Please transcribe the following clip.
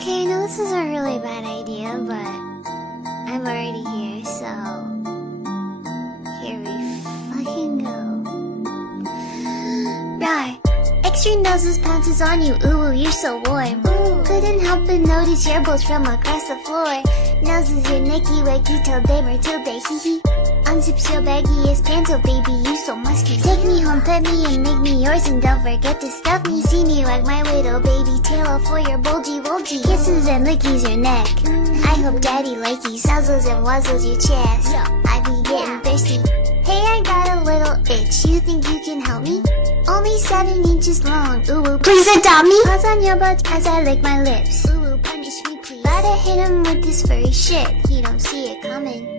Okay, I know this is a really bad idea, but I'm already here, so here we fucking go. Rawr. Extra noses pounces on you, ooh, you're so warm. Couldn't help but notice your bolts from across the floor. Noses your Nicky Wakey till day Matilda, hee hee. Unzips your baggiest pants, oh baby, you so musky. Take me home, pet me and make me yours, and don't forget to stuff me. See me wag my little baby tail for your bulgy wulgy. Kisses and lickies your neck. I hope daddy likey nuzzles and wuzzles your chest. I be getting thirsty. Hey, I got a little itch. You think you can help me? Only 7 inches long. Ooh, please adopt me. Paws on your butt as I lick my lips. Ooh, punish me please. Gotta hit him with this furry shit. He don't see it coming.